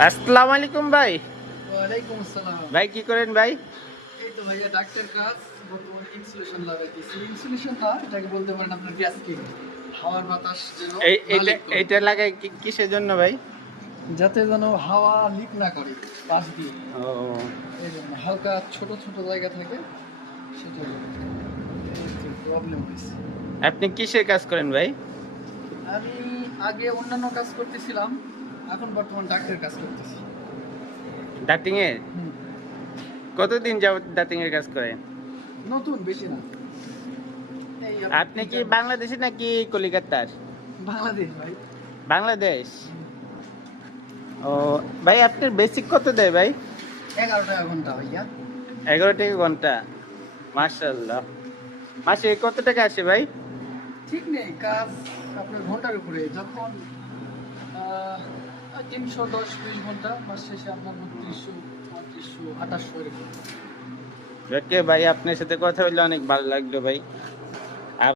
আসসালামু আলাইকুম ভাই। ওয়ালাইকুম আসসালাম। ভাই কি করেন ভাই? এই তো ভাইয়া ডাক্তার কাজ বর্তমানে ইনসুলেশন লাগাইতেছি। ইনসুলেশন না, এটাকে বলতে পারেন আপনার গ্যাসকিং। হাওয়ার বাতাস যেন না এইটা লিক করে, এইটা লাগাই কিসের জন্য ভাই? যাতে যেন হাওয়া লিক না করে পাশ দিয়ে। ও এই জন্য হালকা ছোট ছোট জায়গা থাকে, সেটা প্রবলেম হয়েছে। আপনি কিসের কাজ করেন ভাই? আমি আগে অন্যান্য কাজ করতেছিলাম, এখন বর্তমান ডাক্তার কাজ করতেছি। দাঁতিং এর? হুম। কতদিন যাবত দাঁতিং এর কাজ করেন? নতুন, বেশি না। এই আপনি কি বাংলাদেশি নাকি কলিকাতার? বাংলাদেশ ভাই। বাংলাদেশ। ও ভাই, আপনার বেসিক কত দেয় ভাই? 11 টাকা ঘন্টা ভাইয়া। 11 টাকা ঘন্টা। মাশাআল্লাহ। মাসে কত টাকা আসে ভাই? ঠিক নেই, কাজ আপনার ঘন্টার উপরে। যখন 310-20 ঘন্টা, মাস শেষে আপনার 3200-3500-2800 এরকম। ওকে ভাই, আপনার সাথে কথা বললে অনেক ভালো লাগলো ভাই।